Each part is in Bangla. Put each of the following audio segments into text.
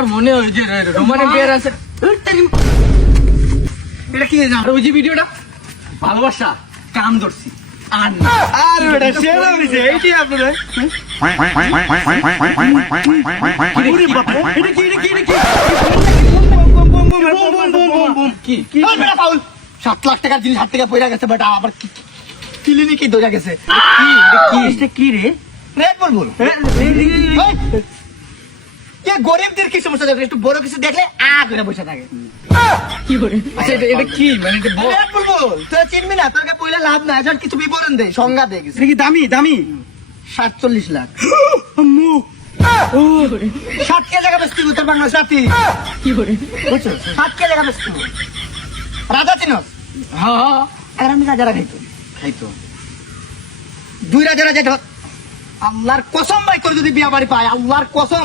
আমার মনে হয় যে রোমানের বিয়ার আছে। এটা কি জানো? আর ওই যে ভিডিওটা ভালোবাসা কাম ধরছি আর আর ওটা শেয়ার হয়েছে এইটি আপনাদের এটা কি কি কি পাউল 7 লাখ টাকার জিনিস হাত থেকে পয়রা গেছে বাট আবার ক্লিনিকে ধরে গেছে কি রে রেড বলবো কে গরিবদের কি সমস্যা থাকে একটু বড় কিছু দেখলে করে বসে থাকে কি করে আচ্ছা এটা কি মানে এটা রেড বলবো তুই চিনবি না তোকে পয়লা লাভ না এজন কিছু বিবরণ দে সংজ্ঞা দে কিছু কি দামি 47 লাখ আম্মু ও 7 কে জায়গা বসতি উত্তর বাংলা সাথী কি করে বুঝছো 7 কে জায়গা বসতি রাজা চিনস হ্যাঁ আর আমি রাজারা খাইতো 2 রাজারা যেটা আল্লাহর কসম ভাই করে যদি বিয়া বাড়ি পায় আল্লাহর কসম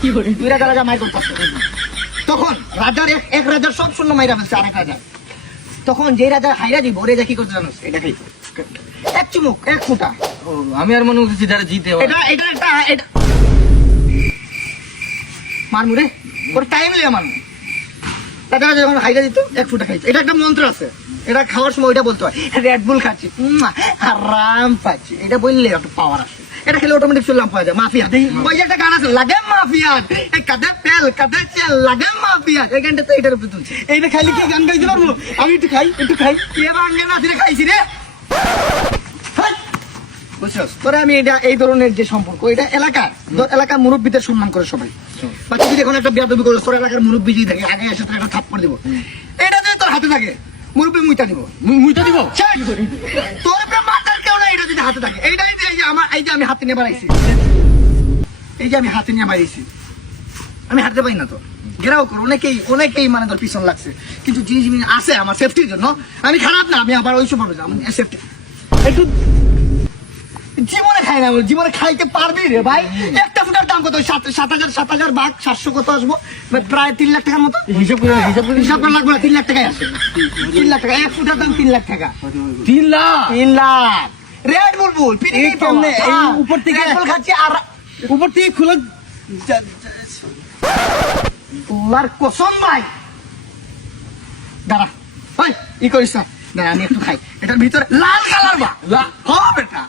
কি করে 2 রাজা মাই করতেছে তখন রাজার এক রাজার সব শূন্য মাইরা ফেলছে আরেক রাজা তখন যে রাজা হাইরা দিব ওরে যা কি করতে জানোস এটা খাইতো এক চুমুক এক ফুটা ও আমি আর মনে করছি যারা জিতে এটা মারমু রে ওর টাইম লিয়া মারমু রাজা যখন হাইরা দিত এক ফুটা খাইতো এটা একটা মন্ত্র আছে এটা খাওয়ার সময় ওইটা বলতে হয় রেড বুল খাচ্ছি আরাম পাচ্ছি এটা বললে একটা পাওয়ার আসে এটা খেলে অটোমেটিক চললাম পাওয়া যায় মাফিয়া ওই যে একটা গান আছে লাগে মাফিয়া এই কাদা তেল কাদা তেল লাগে মাফিয়া এই গানটা তো এটার উপরে তুলছে এইটা খাইলে কি গান গাইতে পারবো আমি একটু খাই কে বাংলা না দিলে খাইছি রে বুঝছস তোরা আমি এটা এই ধরনের যে সম্পর্ক এটা এলাকার মুরব্বীদের সম্মান করে সবাই বাকি যদি এখন একটা বিয়াদবি করে তোর এলাকার মুরব্বী যদি থাকে আগে এসে একটা থাপ্পড় দিব এটা যদি তোর হাতে থাকে মুরব্বী মুইতা দিব তোর মাথার কেউ না এটা যদি হাতে থাকে এইটাই এই যে আমার এই যে আমি হাতে নিয়ে বাড়াইছি আমি হাতে পাই না তো ঘেরাও কর অনেকেই মানে তোর পিছন লাগছে কিন্তু জিনিস আছে আমার সেফটির জন্য আমি খারাপ না আমি আবার ওই সময় আমার সেফটি একটু জীবনে খাই না জীবনে খাইতে পারবি রে ভাই একটা ফুটার দাম কত 7,000 ভাগ 700 কত আসবো প্রায় 3 লাখ টাকার মতো হিসাব করে লাগবে না 3 লাখ টাকায় আসে 3 লাখ টাকা এক ফুটার দাম 3 লাখ টাকা 3 লাখ রেড বুলবুল উপর থেকে খাচ্ছি আর উপর থেকে খুলে তোলার কসম ভাই দাঁড়া ভাই ই করিস না দাঁড়া আমি একটু খাই এটার ভিতরে লাল কালার বেটা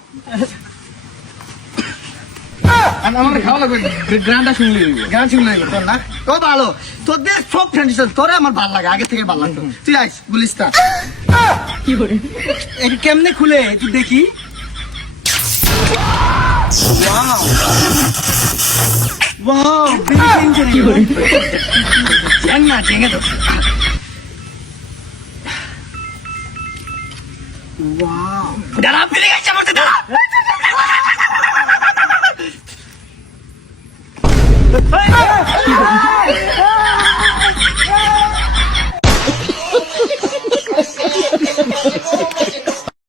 আমার খাওয়া লাগবে গানটা শুনলে তোর না তো ভালো তোদের সব ফ্রেন্ড তোরে আমার ভালো লাগে আগে থেকে ভালো লাগতো তুই আইস বলিস তা কি করে এটা কেমনে খুলে তুই দেখি কি করে জেঙে তো দাঁড়া ফিরে গেছে আমার দাঁড়া